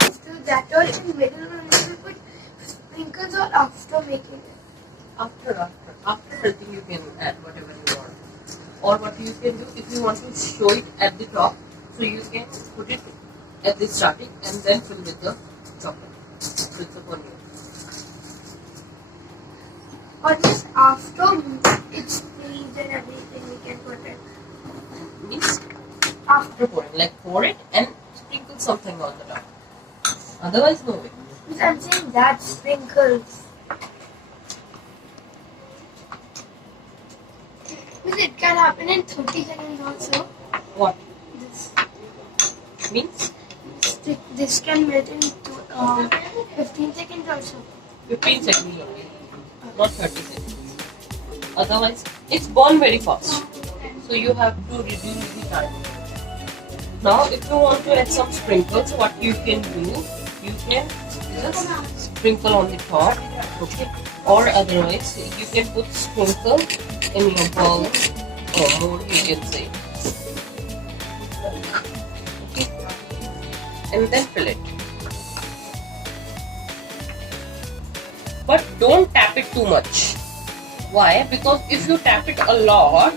After that or in middle, you will put sprinkles or after making it? After melting you can add whatever you want. Or what you can do, if you want to show it at the top, so you can put it at the starting and then fill with the chocolate. So it's upon you. Or just after it's freezed and everything we can put it? Means After pouring, like pour it and sprinkle something on the top. Otherwise no way. Because I'm saying that sprinkles. Because it can happen in 30 seconds also. What? This. Means This can melt in 15 seconds also. 15 seconds only. Not 30 seconds. Otherwise it's born very fast. So you have to reduce the time. Now if you want to add some sprinkles, what you can do, you can just sprinkle on the top, okay? Or otherwise you can put sprinkle in your bowl or more, you can say. Okay? And then fill it. But don't tap it too much. Why? Because if you tap it a lot,